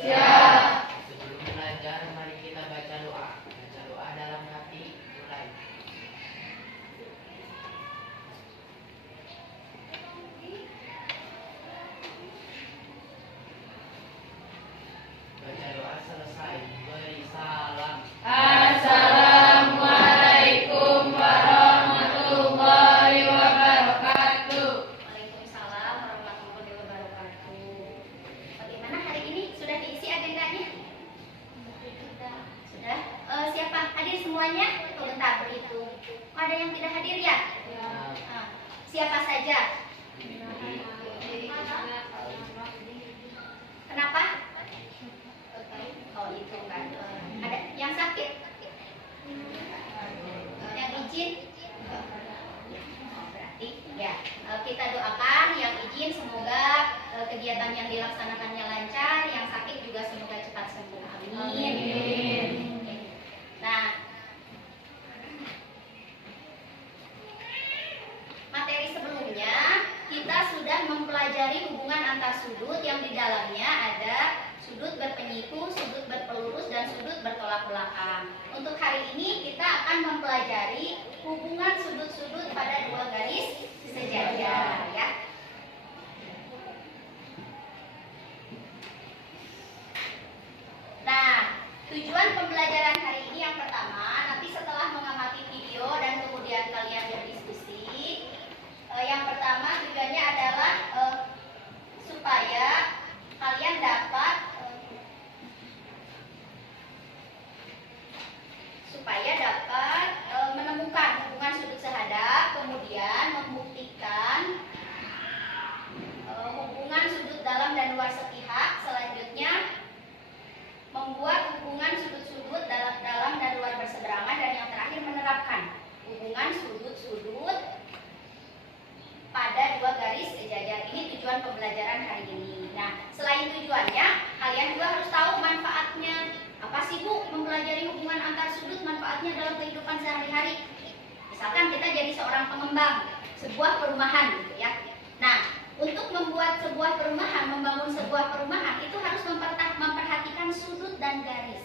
Siap. Sebelum belajar, mari kita baca doa. Baca doa dalam hati, mulai. Baca doa selesai, beri salam. Assalamualaikum warahmatullahi wabarakatuh. Waalaikumsalam warahmatullahi wabarakatuh. Bagaimana hari ini? Sudah diisi agendanya? Sudah. Siapa hadir semuanya? Oh, bentar berhitung. Oh, ada yang tidak hadir ya? Siapa saja? Kenapa? Oh, itu kan. Ada yang sakit? Yang izin? Oh, berarti ya. Kita doakan yang izin semoga kegiatan yang dilaksanakannya lancar, yang sakit juga semoga cepat sembuh. Amin. Nah, materi sebelumnya kita sudah mempelajari hubungan antar sudut yang di dalamnya ada sudut berpenyiku, sudut berpelurus, dan sudut bertolak belakang. Untuk hari ini kita akan mempelajari hubungan sudut-sudut pada dua garis sejajar, ya. Nah, tujuan pembelajaran hari ini yang pertama, nanti setelah mengamati video dan kemudian kalian berdiskusi, yang pertama tujuannya adalah supaya kalian dapat menemukan hubungan sudut sehadap, kemudian membuktikan hubungan sudut dalam dan luar sepihak, selanjutnya membuat hubungan sudut-sudut dalam dan luar berseberangan, dan yang terakhir menerapkan hubungan sudut-sudut pada dua garis sejajar. Ini tujuan pembelajaran hari ini. Nah, selain tujuannya, kalian juga harus tahu manfaatnya. Apa sih Bu mempelajari hubungan antar sudut, manfaatnya dalam kehidupan sehari-hari? Misalkan kita jadi seorang pengembang sebuah perumahan gitu ya. Nah, untuk membuat sebuah perumahan, membangun sebuah perumahan itu harus memperhatikan sudut dan garis.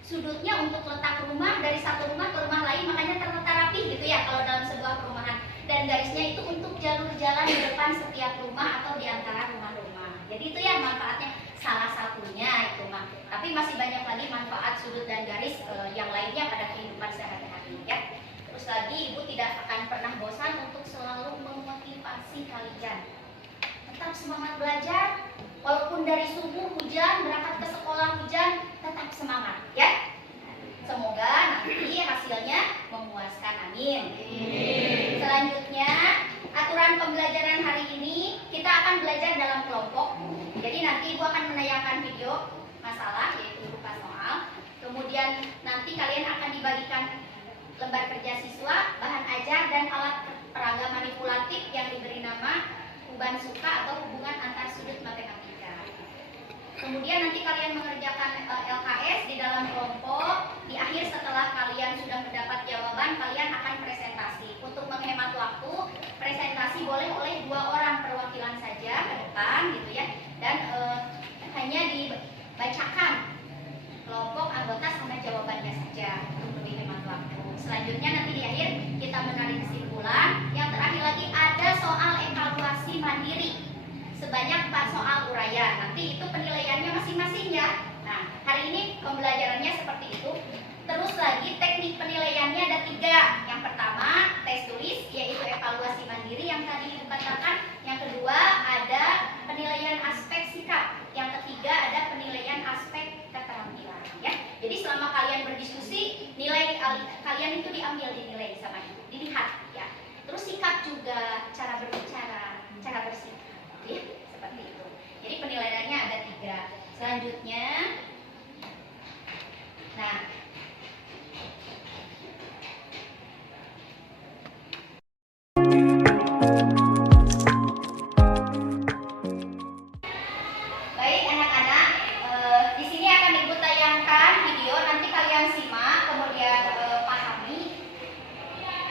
Sudutnya untuk letak rumah dari satu rumah ke rumah lain, makanya tertata rapi gitu ya kalau dalam sebuah perumahan. Dan garisnya itu untuk jalur jalan di depan setiap rumah atau di antara rumah-rumah. Jadi itu ya manfaatnya, salah satunya itu mah. Tapi masih banyak lagi manfaat sudut dan garis yang lainnya pada kehidupan sehari-hari ya. Terus lagi Ibu tidak akan pernah bosan untuk selalu memotivasi kalian. Tetap semangat belajar, walaupun dari subuh hujan, berangkat ke sekolah hujan, tetap semangat ya. Semoga nanti hasilnya memuaskan, amin. Selanjutnya, aturan pembelajaran hari ini kita akan belajar dalam kelompok. Jadi nanti Ibu akan menayangkan video masalah, yaitu berupa soal. Kemudian nanti kalian akan dibagikan lembar kerja siswa, bahan ajar, dan alat peraga manipulatif yang diberi nama Uban Suka atau hubungan antar sudut matematika. Kemudian nanti kalian mengerjakan LKS di dalam kelompok. Di akhir setelah kalian sudah mendapat jawaban, kalian akan presentasi. Untuk menghemat waktu, presentasi boleh oleh 2 orang perwakilan saja ke depan gitu ya. Dan hanya dibacakan kelompok anggota sama jawabannya saja untuk lebih hemat waktu. Selanjutnya nanti di akhir kita menarik kesimpulan. Yang terakhir lagi ada soal evaluasi mandiri sebanyak 4 soal uraian. Nanti itu penilaiannya masing-masing ya. Nah, hari ini pembelajarannya seperti itu. Terus lagi teknik penilaiannya ada 3. Yang pertama tes tulis, yaitu evaluasi mandiri yang tadi Ibu katakan. Yang kedua ada penilaian aspek sikap. Yang ketiga ada penilaian aspek keterampilan ya. Jadi selama kalian berdiskusi, nilai kalian itu diambil dinilai sama Ibu, dilihat ya. Terus sikap juga, cara berbicara, cara bersikap ya, seperti itu. Jadi penilaiannya ada 3. Selanjutnya, nah, baik anak-anak, di sini akan Ibu tayangkan video, nanti kalian simak kemudian pahami.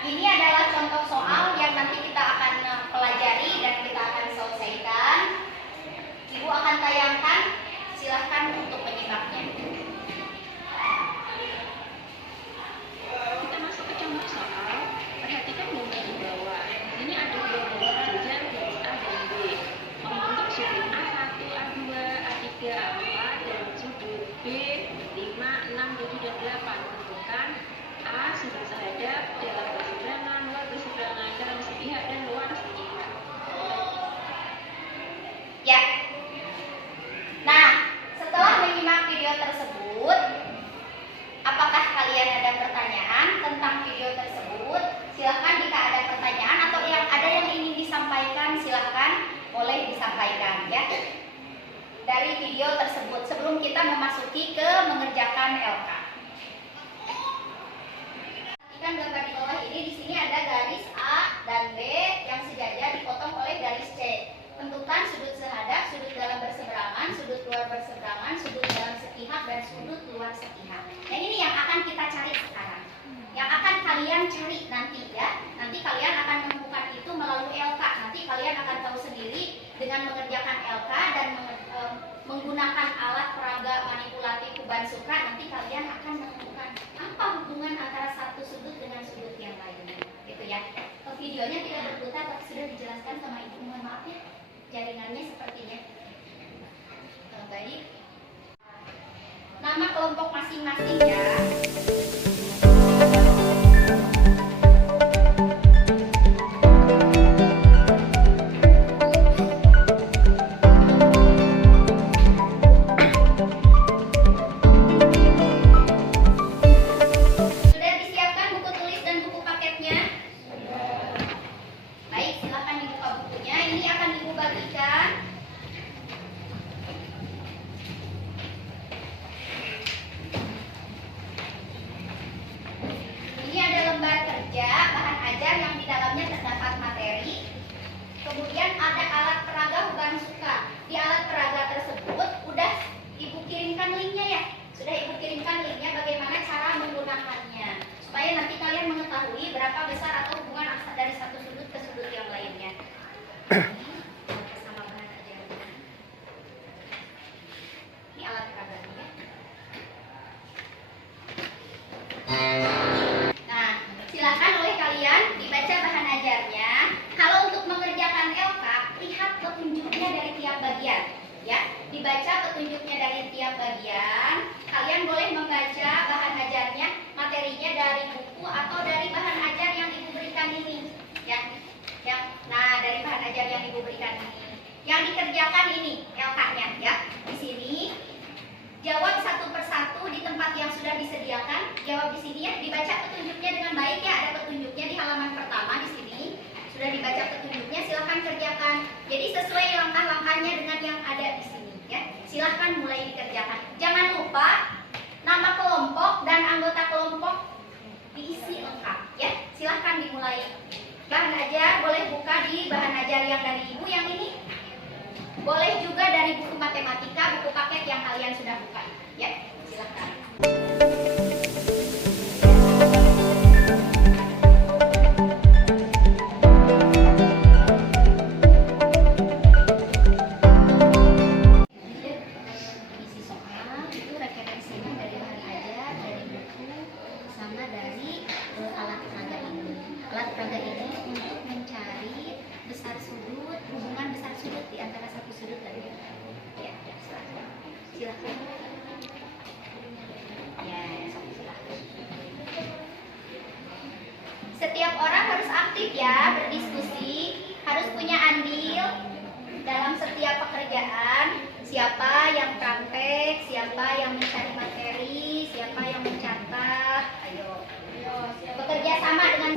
Ini adalah contoh soal yang nanti kita akan pelajari dan kita akan selesaikan. Ibu akan tayangkan, silahkan dari video tersebut sebelum kita memasuki ke mengerjakan LK. Perhatikan gambar di bawah ini, di sini ada garis A dan B yang sejajar dipotong oleh garis C. Tentukan sudut sehadap, sudut dalam berseberangan, sudut luar berseberangan, sudut dalam sepihak, dan sudut luar sepihak. Nah ini yang akan kita cari sekarang. Yang akan kalian cari nanti ya. Nanti kalian akan menemukan itu melalui LK. Nanti kalian akan tahu sendiri dengan mengerjakan LK dan menggunakan alat peraga manipulatif Kuban Suka. Nanti kalian akan menemukan apa hubungan antara satu sudut dengan sudut yang lainnya. Gitu ya. Videonya tidak berputar tapi sudah dijelaskan sama Ibu. Mohon maaf ya. Jaringannya sepertinya. Baik. Nama kelompok masing-masing ya. Sudah disiapkan buku tulis dan buku paketnya? Baik, silakan dibuka bukunya. Ini akan Ibu bagikan. Ini ada lembar kerja, bahan ajar yang di dalamnya terdapat materi. Kemudian ada alat peraga Kuban Suka. Di alat peraga tersebut udah Ibu kirimkan linknya ya. Sudah Ibu kirimkan linknya bagaimana cara menggunakannya. Supaya nanti kalian mengetahui berapa besar atau hubungan dari satu sudut ke sudut yang lainnya. Sama bahan ajarnya. Ini alat peraganya. Nah, silakan oleh kalian dibaca bahan ajarnya. Kalau untuk mengerjakan LK, lihat petunjuknya dari tiap bagian. Ya, dibaca petunjuknya dari tiap bagian. Kalian boleh membaca bahan ajarnya, materinya dari buku atau dari bahan ajar yang Ibu berikan ini. Ya, nah dari bahan ajar yang Ibu berikan ini. Yang dikerjakan ini LK-nya ya. Di sini jawab satu persatu di tempat yang sudah disediakan. Jawab di sini ya. Dibaca petunjuknya dengan baik ya. Ada petunjuknya di halaman pertama di sini. Sudah dibaca petunjuknya, silahkan kerjakan. Jadi sesuai langkah-langkahnya dengan yang ada di sini ya. Silahkan mulai dikerjakan. Jangan lupa nama kelompok dan anggota kelompok diisi lengkap ya. Silahkan dimulai. Bahan ajar boleh buka di bahan ajar yang dari Ibu yang ini. Boleh juga dari buku matematika, buku paket yang kalian sudah buka ya. Silahkan. Isi soal itu referensinya dari bahan ajar, dari buku, sama dari alat peraga ini. Alat peraga ini untuk mencari besar sudut, hubungan besar sudut di antara satu sudut dan yang lain. Ya, silakan. Silakan. Ya, silakan. Setiap orang harus aktif ya, berdiskusi, harus punya andil dalam setiap pekerjaan. Siapa yang praktek, siapa yang mencari materi, siapa yang mencatat. Ayo, bekerja sama dengan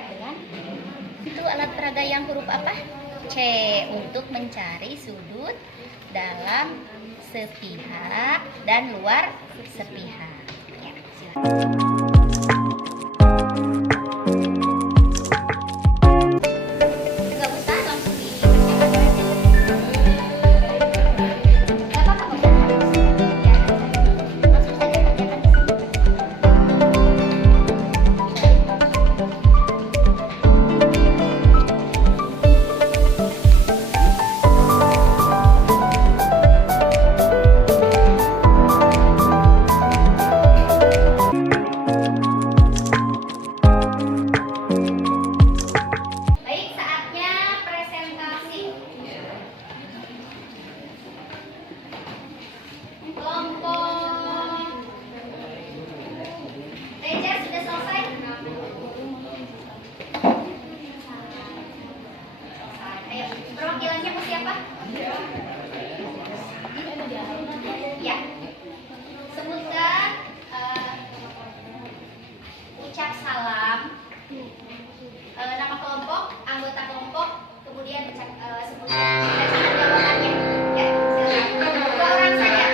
menghadap dengan itu alat peraga yang huruf apa? C, untuk mencari sudut dalam sepihak dan luar sepihak. Ya, silakan. Nggak usah langsung dibacakan aja. Nggak apa-apa kok. Ya, langsung saja bacakan di sini. Baik, saatnya presentasi. Kelompok Reja sudah selesai? Ayo, perwakilannya mau siapa? Ya, sebutkan ucap salam, nama kelompok, anggota kelompok, kemudian sebutkan bacaan jawabannya. Ya, silakan. 2 orang saja.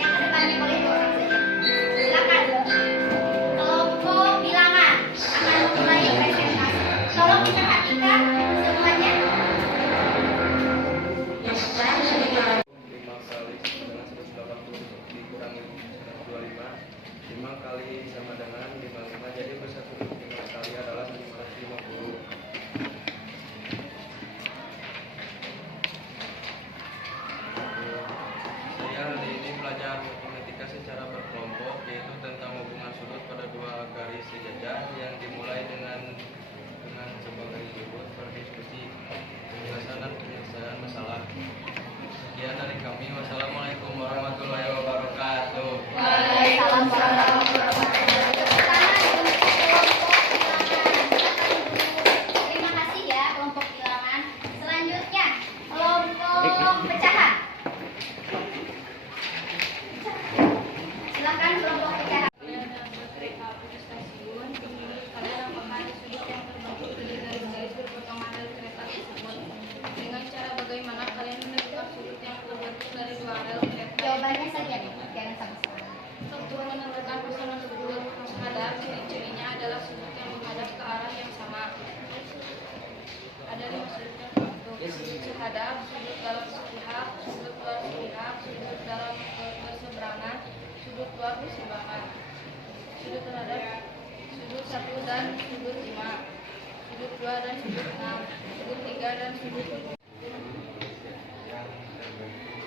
Yang kedepannya boleh 2 orang saja. Silakan. Kelompok bilangan akan memulai presentasi. Tolong diperhatikan semuanya. 5 kali dengan 180 dikurangi 125. 5 kali sama dengan 55, jadi bersatu 5 kali adalah 150. Saya hari ini belajar matematika secara berkelompok, yaitu tentang hubungan sudut pada 2 garis sejajar yang dimulai dengan sebagai sudut berdiskusi, penjelasan dan penyelesaian masalah. Sekian dari kami. Wassalamualaikum warahmatullahi wabarakatuh. Waalaikumsalam warahmatullahi wabarakatuh. Terima kasih ya kelompok bilangan. Selanjutnya kelompok pecahan. Silakan kelompok pecahan. Dengan cara bagaimana kalian menentukan sudut yang terbentuk dari 2 rel kereta? Jawabannya saja nih, jangan sama-sama. Untuk menentukan pasangan sudut menghadap, ciri-cirinya adalah sudut yang menghadap ke arah yang sama. Ada 5 sudut yang terbentuk: sudut sehadap, sudut dalam sepihak, sudut luar sepihak, sudut dalam berseberangan, sudut luar berseberangan. Sudut terhadap sudut 1 dan sudut 5, sudut 2 dan sudut 6, sudut 3 dan sudut 7. Yang terbentuk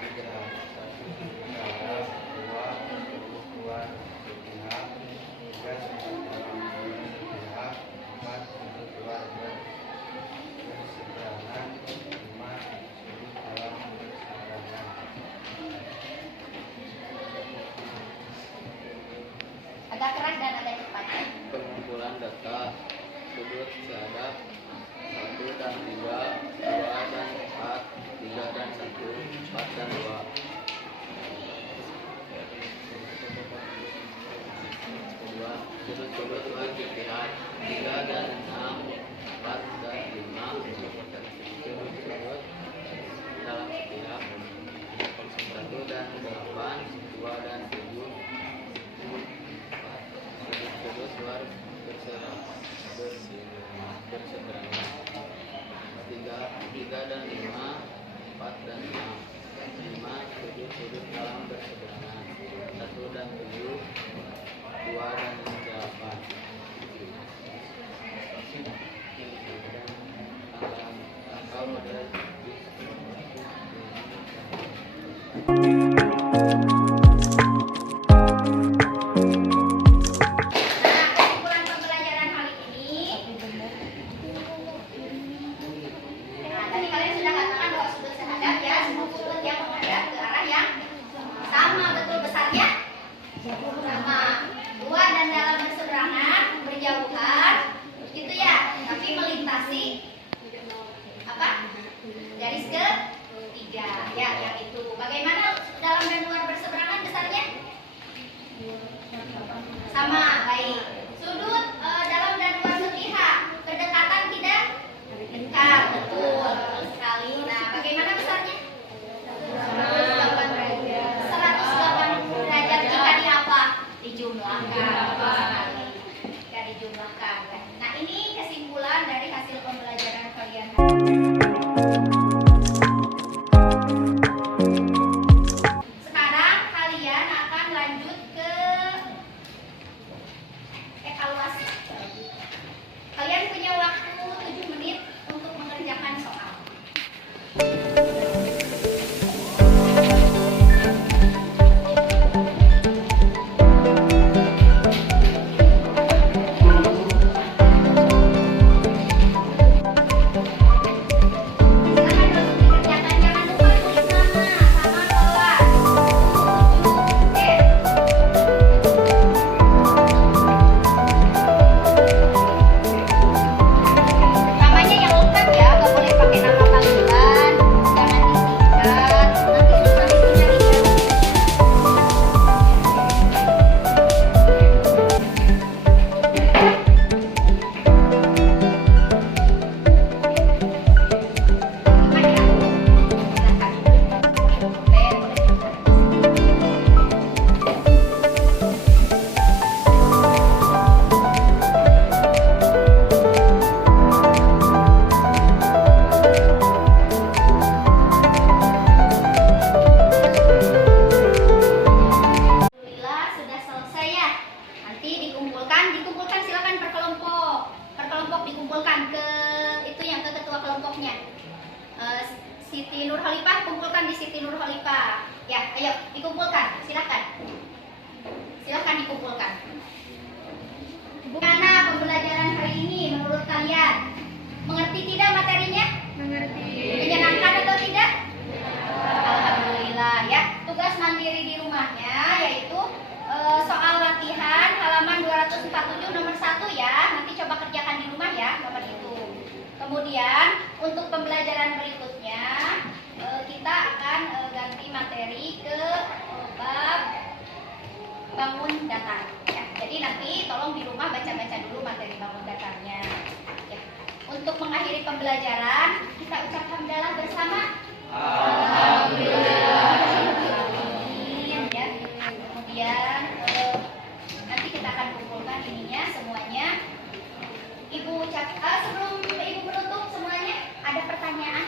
3, 1 ke atas, 2 sudut luar sepihak, 3 sudut dalam sepihak, 4 sudut luar berseberangan, 5 sudut dalam berseberangan. Agak keras dan agak cepat. Pengumpulan data sudut sehadap 1 dan 2, 2 dan 4, 3 dan 1, 4 dan 2. Kedua, sudut-sudut luar sepihak 3 dan 6, 4 dan 5, sudut-sudut dalam sepihak 1 dan 8, 2 dan 7, sudut-sudut luar berseberangan 3 dan 5, 4 dan 6, 5 sudut-sudut dalam berseberangan 1 dan 7, 2 dan 8. Angka model Nah, kesimpulan pembelajaran hari ini. Nah, tadi kalian sudah katakan bahwa sudut sehadap ya, sudut yang menghadap ke arah yang sama, betul besarnya? dikumpulkan, silakan per kelompok dikumpulkan ke itu yang ke ketua kelompoknya. Siti Nurholipah kumpulkan di Siti Nurholipah. Ya, ayo dikumpulkan, silakan dikumpulkan. Bagaimana pembelajaran hari ini menurut kalian? Mengerti tidak materinya? Mengerti. Menyenangkan atau tidak? Alhamdulillah ya. Tugas mandiri di rumahnya yaitu soal latihan halaman 247 nomor 1 ya. Nanti coba kerjakan di rumah ya nomor itu. Kemudian untuk pembelajaran berikutnya kita akan ganti materi ke bab bangun datar ya. Jadi nanti tolong di rumah baca-baca dulu materi bangun datarnya. Ya. Untuk mengakhiri pembelajaran kita ucap hamdalah bersama. Alhamdulillah. Amin ya. Kemudian nanti kita akan kumpulkan ininya semuanya. Ibu ucap sebelum Ibu menutup semuanya ada pertanyaan?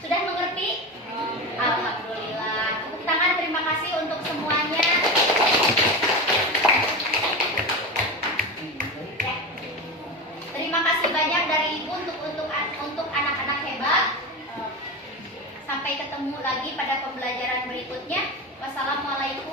Sudah mengerti? Alhamdulillah. Tepuk tangan, terima kasih untuk semuanya. Ya. Terima kasih banyak dari Ibu untuk anak-anak hebat. Sampai ketemu lagi pada pembelajaran berikutnya. Wassalamualaikum